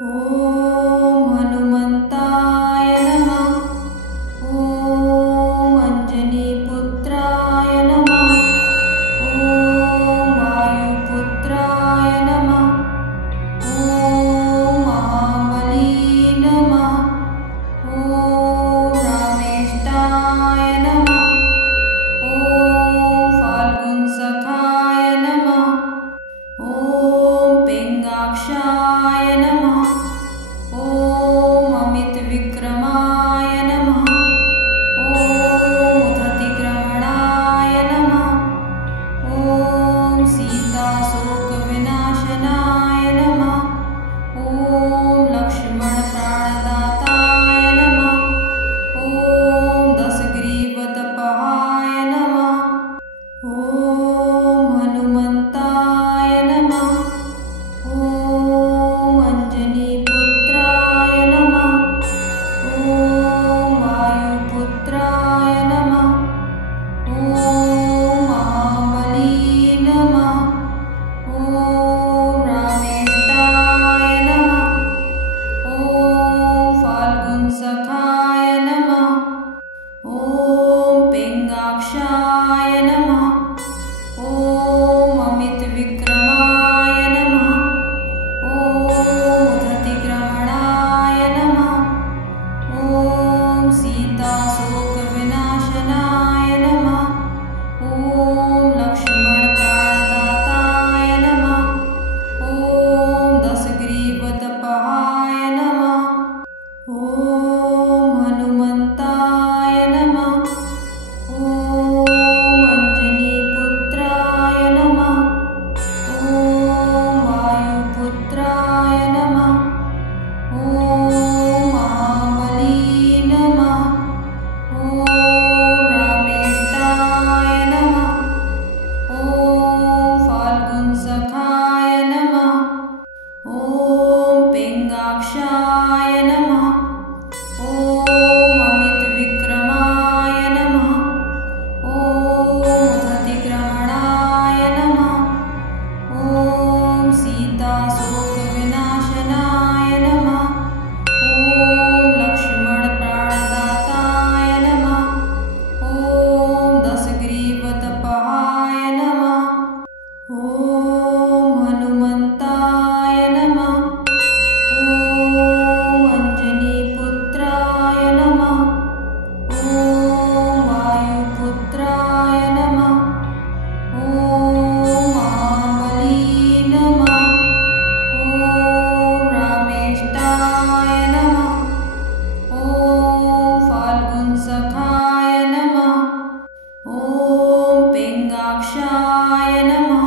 ॐ हनुमन्ताय नमः। ॐ अञ्जनीपुत्राय नमः। ॐ वायुपुत्राय नमः। ॐ महाबली नमः। ॐ रामेष्टाय नमः। ॐ फाल्गुनसखाय नमः। ॐ पिङ्गाक्षाय नमः। ॐ अमितविक्रमाय नमः। ॐ उद्धतिक्रमणाय नमः। ॐ सीताशोकविनाशनाय नमः। ॐ लक्ष्मणप्राणदाताय नमः। ॐ दशग्रीवतपहाय नमः। ॐ हनुमन्ताय नमः। ॐ अञ्जनीपुत्राय नमः। ॐ वायुपुत्राय नमः। ॐ महाबली नमः। ॐ रामेष्टाय नमः। ॐ फाल्गुनसखाय नमः। ॐ पिङ्गाक्षाय नमः। ॐ अमितविक्रमाय नमः। ॐ उद्धतिक्रमणाय नमः। ॐ सीताशोकविनाशनाय नमः। ॐ लक्ष्मणप्राणदाताय नमः। ॐ दशग्रीवतपहाय नमः। ॐ हनुमन्ताय नमः। ॐ अञ्जनीपुत्राय नमः। ॐ वायुपुत्राय नमः। ॐ महाबली नमः। ॐ रामेष्टाय नमः। ॐ फाल्गुनसखाय नमः। ॐ पिङ्गाक्षाय नमः। ॐ अमितविक्रमाय नमः। ॐ उद्धतिक्रमणाय नमः। ॐ सीताशोकविनाशनाय नमः। ॐ लक्ष्मणप्राणदाताय नमः। ॐ दशग्रीवतपहाय नमः। ॐ हनुमन्ताय नमः। ॐ अञ्जनीपुत्राय नमः। ॐ वायुपुत्राय नमः। ॐ महाबली नमः। ॐ रामेष्टाय नमः। ॐ फाल्गुनसखाय नमः। ॐ पिङ्गाक्षाय नमः।